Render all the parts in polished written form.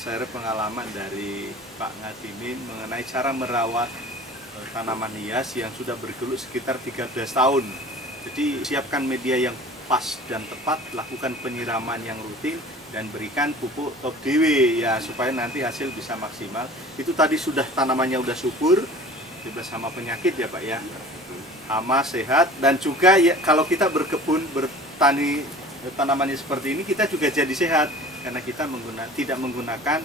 share pengalaman dari Pak Ngadimin mengenai cara merawat tanaman hias yang sudah bergelut sekitar 13 tahun. Jadi siapkan media yang pas dan tepat, lakukan penyiraman yang rutin, dan berikan pupuk Top DW ya, supaya nanti hasil bisa maksimal. Itu tadi sudah tanamannya udah subur, bebas sama penyakit ya Pak ya, hama, sehat. Dan juga ya, kalau kita berkebun, bertani tanamannya seperti ini, kita juga jadi sehat karena kita tidak menggunakan.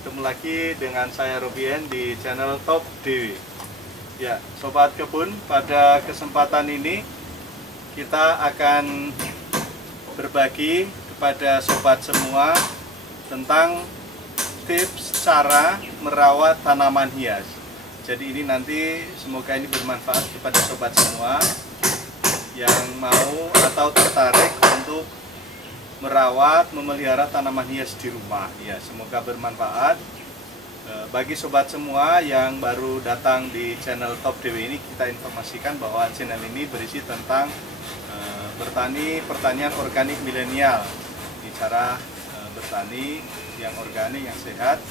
Ketemu lagi dengan saya Robien di channel Top DW. Ya, Sobat Kebun, pada kesempatan ini kita akan berbagi kepada sobat semua tentang tips cara merawat tanaman hias. Jadi ini nanti semoga ini bermanfaat kepada sobat semua yang mau atau tertarik untuk merawat, memelihara tanaman hias di rumah. Ya, semoga bermanfaat. Bagi sobat semua yang baru datang di channel Top DW ini, kita informasikan bahwa channel ini berisi tentang pertanian organik milenial. Ini cara bertani yang organik, yang sehat.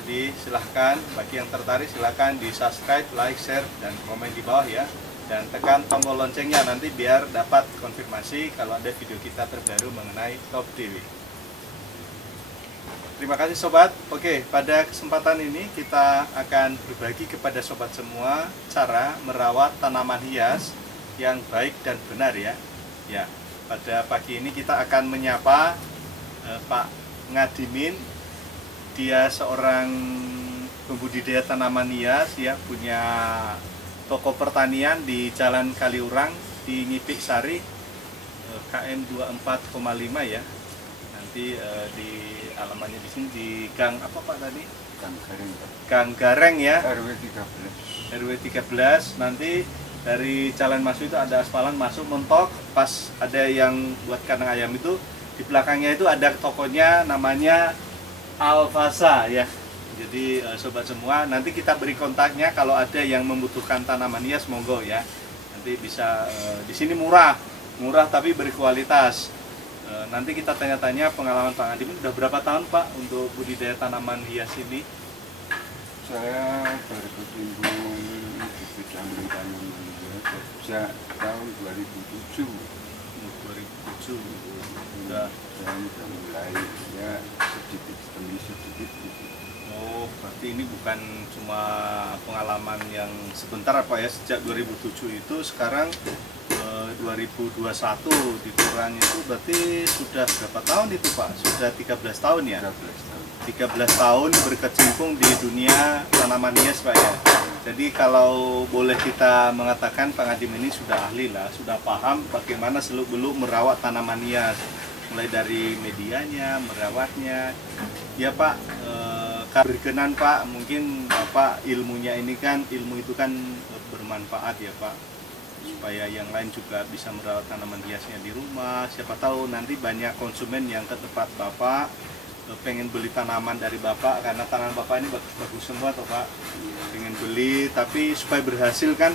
Jadi silahkan, bagi yang tertarik silahkan di subscribe, like, share, dan komen di bawah ya. Dan tekan tombol loncengnya nanti biar dapat konfirmasi kalau ada video kita terbaru mengenai Top DW. Terima kasih sobat. Oke, pada kesempatan ini kita akan berbagi kepada sobat semua cara merawat tanaman hias yang baik dan benar ya. Ya, pada pagi ini kita akan menyapa Pak Ngadimin. Dia seorang pembudidaya tanaman hias ya, punya toko pertanian di Jalan Kaliurang di Ngipik Sari, KM 24,5 ya. Nanti di alamannya di sini di Gang apa Pak tadi? Gang Gareng. Gang Gareng ya. RW 13. RW 13. Nanti dari jalan masuk itu ada aspalan masuk mentok, pas ada yang buat kandang ayam itu di belakangnya itu ada tokonya namanya Alfasa ya. Jadi sobat semua, nanti kita beri kontaknya kalau ada yang membutuhkan tanaman hias, monggo ya. Nanti bisa di sini murah tapi berkualitas. Nanti kita tanya-tanya pengalaman Pak Ngadimin, udah berapa tahun Pak untuk budidaya tanaman hias ini? Saya berkecimpung di bidang tanaman hias sejak tahun 2007. 2007 udah. Saya sudah mulai ya sedikit demi sedikit gitu. Oh, berarti ini bukan cuma pengalaman yang sebentar apa ya, sejak 2007 itu sekarang 2021 dikurang itu berarti sudah berapa tahun itu Pak? Sudah 13 tahun ya? 13 tahun. 13 tahun berkecimpung di dunia tanaman hias Pak ya. Jadi kalau boleh kita mengatakan Pak Ngadimin ini sudah ahli lah, sudah paham bagaimana seluk-beluk merawat tanaman hias. Mulai dari medianya, merawatnya. Ya Pak, berkenan Pak, mungkin Bapak ilmunya ini kan, ilmu itu kan bermanfaat ya Pak, supaya yang lain juga bisa merawat tanaman hiasnya di rumah. Siapa tahu nanti banyak konsumen yang ke tempat Bapak pengen beli tanaman dari Bapak, karena tanaman Bapak ini bagus-bagus semua toh Pak. Pengen beli, tapi supaya berhasil kan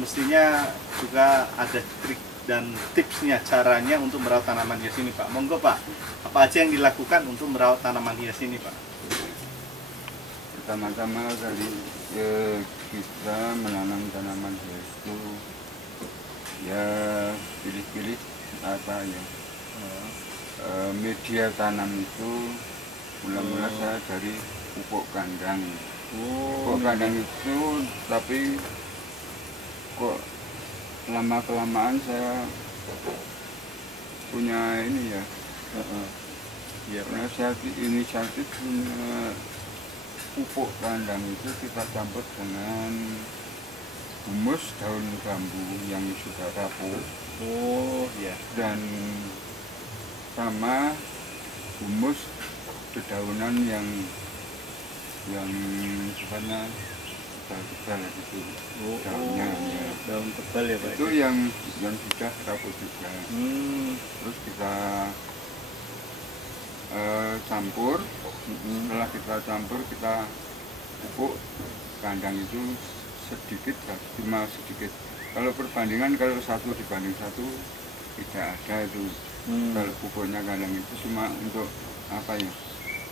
mestinya juga ada trik dan tipsnya, caranya untuk merawat tanaman hias ini Pak. Monggo Pak, apa aja yang dilakukan untuk merawat tanaman hias ini Pak? Pertama-tama kali kita menanam tanaman hias itu ya pilih-pilih apa ya, media tanam itu mula-mula saya dari pupuk kandang. Pupuk kandang itu, tapi kok lama-kelamaan saya punya ini ya, karena saya inisiatif punya pupuk kandang itu kita campur dengan humus daun bambu yang sudah rapuh. Oh ya. Dan sama humus dedaunan yang sifatnya tebal gitu. Daunnya ya. Daun tebal ya Pak? Itu yang sudah rapuh juga. Terus kita campur. Setelah kita campur, kita pupuk kandang itu sedikit, cuma sedikit Kalau perbandingan kalau 1 dibanding 1 tidak ada itu. Kalau pupuknya kandang itu cuma untuk apa ya,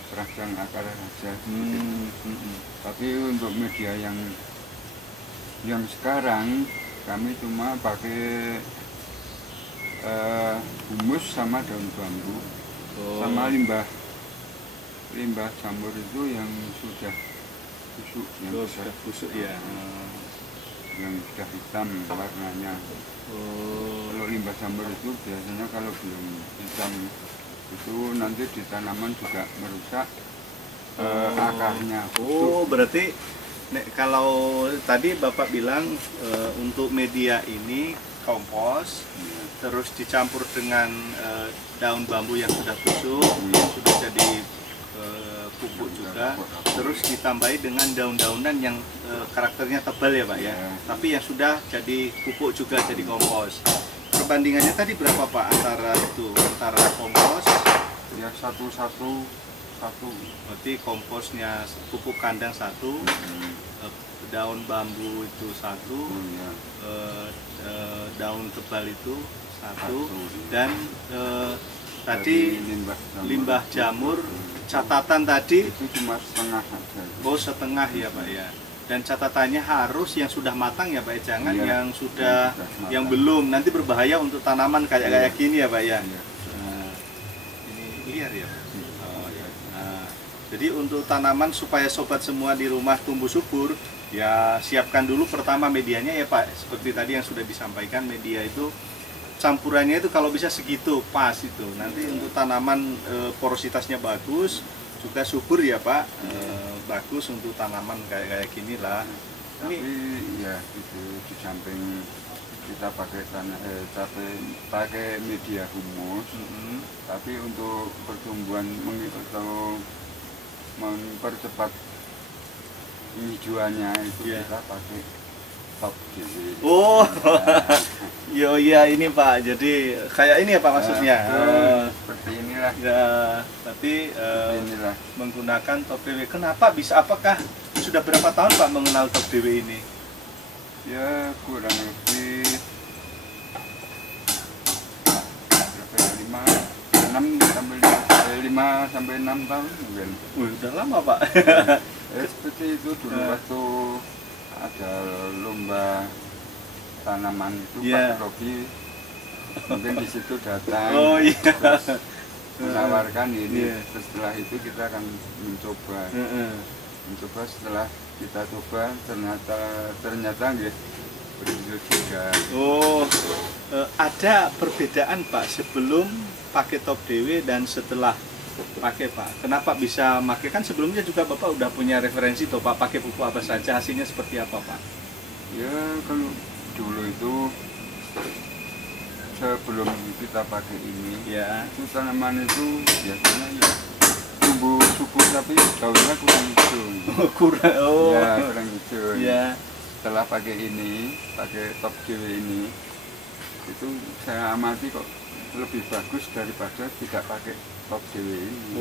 perangsang akar saja. Tapi untuk media yang sekarang kami cuma pakai humus sama daun bambu, sama limbah jamur itu yang sudah busuk, sudah busuk ya. Yang sudah hitam warnanya. Kalau limbah jamur itu biasanya kalau belum hitam itu nanti di tanaman juga merusak akarnya. Berarti kalau tadi Bapak bilang untuk media ini kompos, terus dicampur dengan daun bambu yang sudah busuk, yang sudah jadi pupuk juga, terus ditambahi dengan daun-daunan yang karakternya tebal ya Pak ya, tapi yang sudah jadi pupuk juga, jadi kompos. Perbandingannya tadi berapa Pak antara kompos? Ya satu. Berarti komposnya pupuk kandang 1, daun bambu itu 1, daun tebal itu 1, dan tadi limbah jamur. Catatan tadi itu cuma setengah saja. Setengah ya Pak ya. Dan catatannya harus yang sudah matang ya Pak, jangan yang sudah yang belum, nanti berbahaya untuk tanaman kayak gini ya Pak ya. Nah, ini liar ya Pak. Jadi untuk tanaman supaya sobat semua di rumah tumbuh subur, ya siapkan dulu pertama medianya ya Pak. Seperti tadi yang sudah disampaikan, media itu campurannya itu kalau bisa segitu pas itu. Nanti untuk tanaman porositasnya bagus, juga subur ya Pak. Bagus untuk tanaman kayak gini lah. Tapi ya itu di samping kita pakai media humus, tapi untuk pertumbuhan atau mempercepat hijauannya itu kita pakai Top DW. Iya ini Pak. Jadi kayak ini ya Pak maksudnya. Seperti inilah. Ya, tapi inilah menggunakan Top DW. Kenapa bisa? Apakah sudah berapa tahun Pak mengenal Top DW ini? Ya kurang lebih 5 sampai 6 tahun mungkin. Udah lama Pak. Seperti itu dulu waktu ada lomba tanaman itu Pak Robi mungkin di situ datang. Terus menawarkan ini. Setelah itu kita akan mencoba setelah kita coba ternyata nggih berhasil juga. Ada perbedaan Pak sebelum pakai Top DW dan setelah pakai Pak. Kenapa bisa pakai? Kan sebelumnya juga Bapak udah punya referensi tuh Pak, pakai pupuk apa saja, hasilnya seperti apa Pak? Ya kalau dulu itu sebelum kita pakai ini, itu tanaman itu biasanya ya tumbuh subur tapi daunnya kurang hijau. Kurang hijau. Setelah pakai ini, pakai Top DW ini, itu saya amati kok lebih bagus daripada tidak pakai Top DW ini.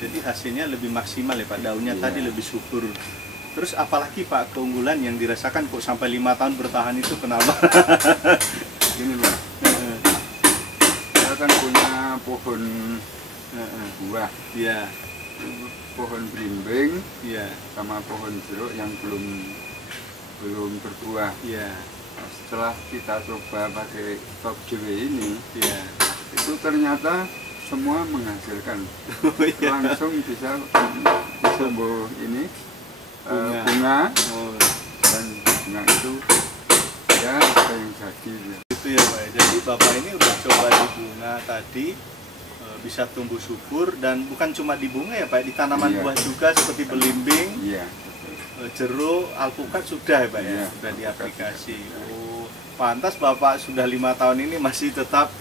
Jadi hasilnya lebih maksimal ya Pak, daunnya tadi lebih subur. Terus apalagi Pak keunggulan yang dirasakan kok sampai 5 tahun bertahan itu kenapa? Gini Pak, saya kan punya pohon buah, pohon belimbing, sama pohon jeruk yang belum berbuah. Setelah kita coba pakai Top DW ini, itu ternyata semua menghasilkan. Langsung bisa tumbuh ini bunga, dan bunga itu ya apa yang jadi. Itu ya Pak. Jadi Bapak ini udah coba di bunga tadi bisa tumbuh subur, dan bukan cuma di bunga ya Pak, di tanaman buah juga seperti belimbing. Jeruk, alpukat sudah ya Pak ya, sudah diaplikasi. Pantas Bapak sudah 5 tahun ini masih tetap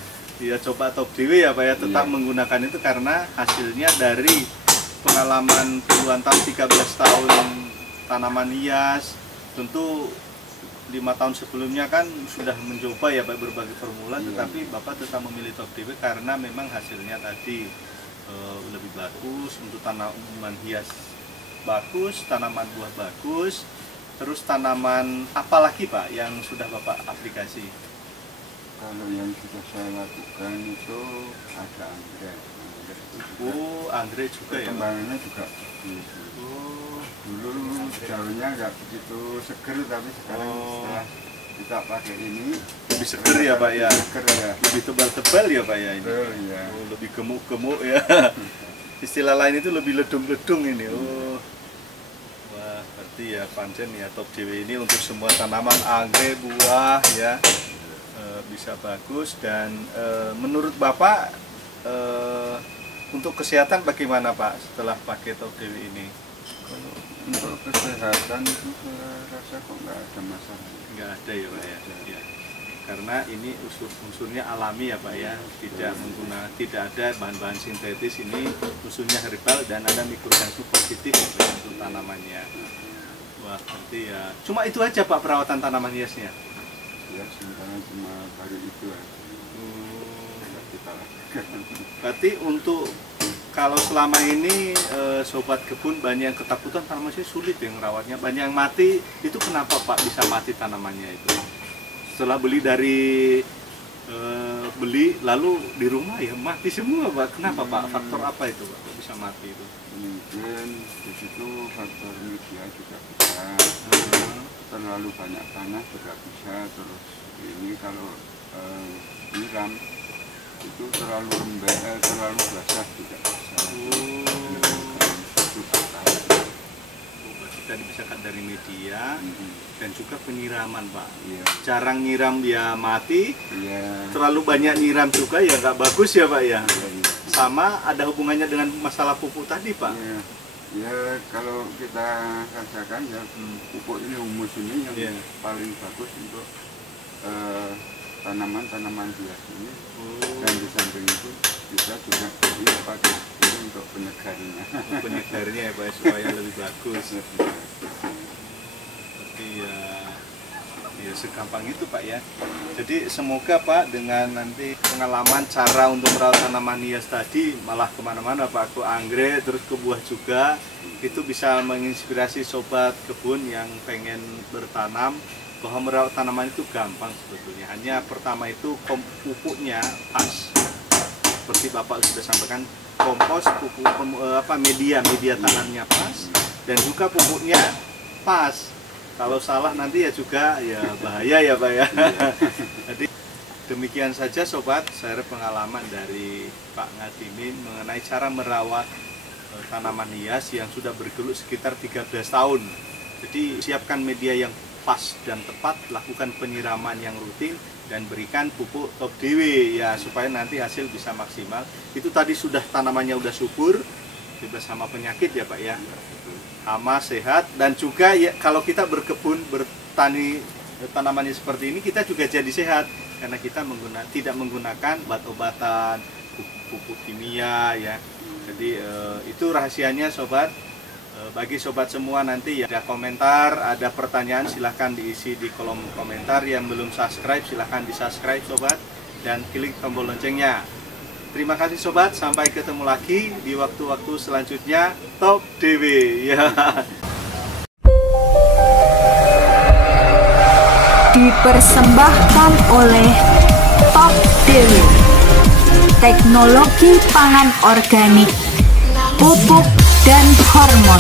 coba Top DW ya Pak ya, tetap menggunakan itu karena hasilnya dari pengalaman puluhan tahun, 13 tahun tanaman hias. Tentu 5 tahun sebelumnya kan sudah mencoba ya Pak berbagai formula, tetapi Bapak tetap memilih Top DW karena memang hasilnya tadi lebih bagus untuk tanaman hias, bagus, tanaman buah bagus, Terus tanaman apa lagi Pak yang sudah Bapak aplikasi? Kalau yang sudah saya lakukan itu ada anggrek. Oh, anggrek juga ya Pak? Perkembangannya juga begitu. Oh, Dulu daunnya nggak begitu seger, tapi sekarang setelah kita pakai ini lebih seger ya Pak ya? seger ya. Lebih tebal-tebal ya Pak ya ini? Betul ya. Oh, lebih gemuk-gemuk ya. Istilah lain itu lebih ledung-ledung ini. Oh, wah, berarti ya pancen ya Top DW ini untuk semua tanaman anggrek, buah ya bisa bagus. Dan menurut Bapak untuk kesehatan bagaimana Pak setelah pakai Top DW ini? Kalau untuk kesehatan itu saya rasa kok nggak ada masalah. Nggak ada ya Pak ya? Ya. Karena ini unsurnya alami ya Pak ya, tidak ada bahan-bahan sintetis, ini unsurnya herbal dan ada mikroorganisme positif ya, Pak, untuk tanamannya. Wah, berarti ya cuma itu aja Pak perawatan tanaman hiasnya? Ya sementara cuma baru itu aja. Kita lakukan. Berarti untuk kalau selama ini sobat kebun banyak yang ketakutan tanaman saya sulit yang merawatnya, banyak yang mati, itu kenapa Pak bisa mati tanamannya itu? Setelah beli lalu di rumah ya mati semua Pak. Kenapa Pak? Faktor apa itu Pak? Kok bisa mati itu? Mungkin di situ faktor media juga bisa. Terlalu banyak panas juga bisa. Terus ini kalau nyiram itu terlalu lembek, terlalu basah juga bisa. Berarti bisa dari media dan juga penyiraman Pak. Iya. Jarang nyiram dia mati, Iya. terlalu banyak nyiram juga ya nggak bagus ya Pak ya. Iya. Sama ada hubungannya dengan masalah pupuk tadi Pak. Iya. Ya kalau kita rasakan ya pupuk ini, humus ini yang paling bagus untuk tanaman-tanaman hias ini. Dan di samping itu kita juga pakai ini untuk penyegarnya. Penyegarnya ya Pak, supaya lebih bagus. Tapi ya segampang itu Pak ya. Jadi semoga Pak dengan nanti pengalaman cara untuk merawat tanaman hias tadi malah kemana-mana Pak, ke anggrek terus ke buah juga, itu bisa menginspirasi sobat kebun yang pengen bertanam bahwa merawat tanaman itu gampang sebetulnya. Hanya pertama itu pupuknya pas. Seperti Bapak sudah sampaikan, kompos, pupuk media tanamnya pas, dan juga pupuknya pas. Kalau salah nanti ya juga ya bahaya ya Pak ya. Jadi demikian saja sobat, share pengalaman dari Pak Ngadimin mengenai cara merawat tanaman hias yang sudah bergelut sekitar 13 tahun. Jadi siapkan media yang pas dan tepat, lakukan penyiraman yang rutin, dan berikan pupuk Top DW ya supaya nanti hasil bisa maksimal. Itu tadi sudah tanamannya udah subur, bebas sama penyakit ya Pak ya, hama, sehat. Dan juga ya kalau kita berkebun, bertani tanamannya seperti ini, kita juga jadi sehat karena kita tidak menggunakan obat-obatan, pupuk kimia ya. Jadi itu rahasianya sobat. Bagi sobat semua nanti ya ada komentar, ada pertanyaan, silahkan diisi di kolom komentar. Yang belum subscribe silahkan di subscribe sobat, dan klik tombol loncengnya. Terima kasih sobat, sampai ketemu lagi di waktu-waktu selanjutnya. Top DW ya. Dipersembahkan oleh Top DW, teknologi pangan organik, pupuk dan hormon.